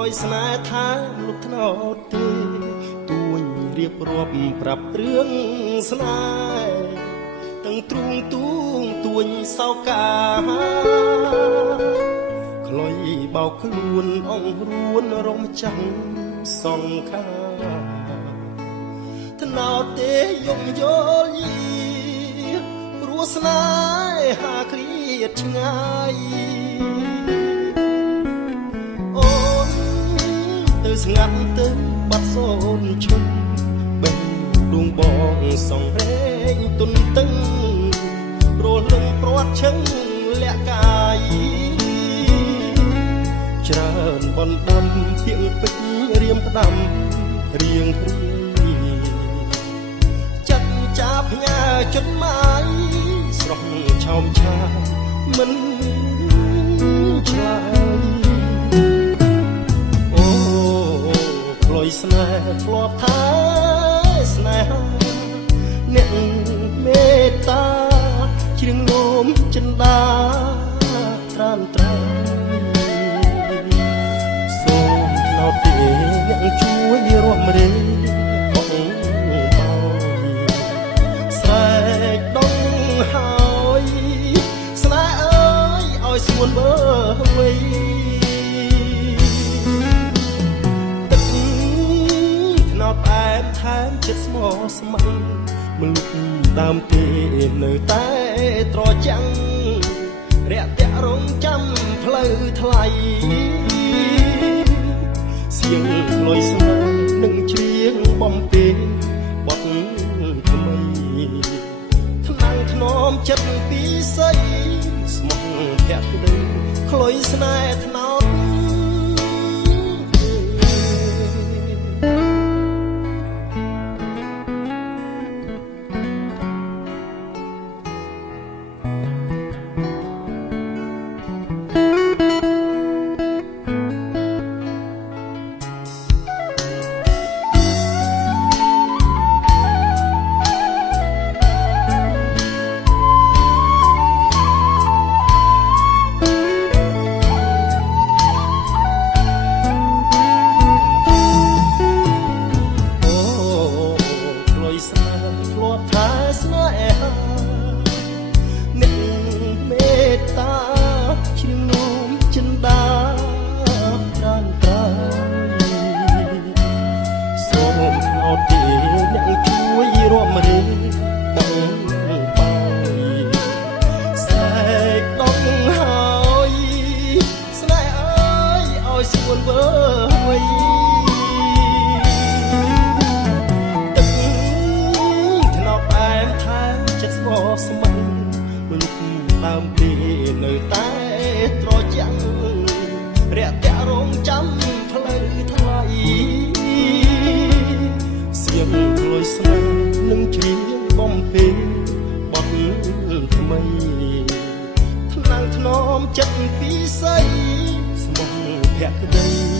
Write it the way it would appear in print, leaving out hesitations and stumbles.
ลอยស្នេហ៍ថាលុបថ្នោតទេទួញរៀបរាប់ប្រាប់រឿងស្នេហ៍ទាំងទ្រូងទួងទួញសោកាខ្លុយបោកខ្លួនអងរួនរំចាំងសង្ខាថ្នោតទេយំយល់យីព្រោះស្នេហាគ្រៀតឆ្ងាយស្ងាត់ទៅបាត់សូនឈុំបេះដួងបងសងរែងទុនតឹងរលឹងព្រាត់ឈឹងលាក់កាយច្រើនបណ្ដាំទៀងពេជ្ររៀមផ្ដាំរៀងរីចាត់ចាប់ផ្ញើចុចម៉ាយស្រស់ឆោមឆាយមិនឆ្លើយស្នេហ៍ធ្លាប់ថាស្នេហាអ្នកមេត្តាជ្រៀងនោមចិន្តាត្រានត្រៃសូមថ្នោតទេអ្នកជួយរួមរេបងបោស្រែកដងហើយស្នេហ៍អើយឲ្យស្ងួនមើលវៃផ្អែមថែមចិត្តស្មោះស្ម័គ្រមលុបដើមទេនៅតែត្រចាំងរាក់ទាក់រងចាំផ្លូវថ្លៃសៀងលុយស្នេហ៍នឹងជ្រៀងបំពេបត់ថ្មីថ្នាំងធ្នមចិត្តពីស័យស្មោះភក្តីខ្លុយស្នេហ៍ថ្នោតដើមពីនៅតែត្រចាំងរាក់ទាក់រងចាំផ្លូវថ្លៃសៀងលុយស្នេហ៍នឹងជ្រៀងបំពេបត់ថ្មីថ្នាំងធ្នមចិត្តពីស័យស្មោះភក្តី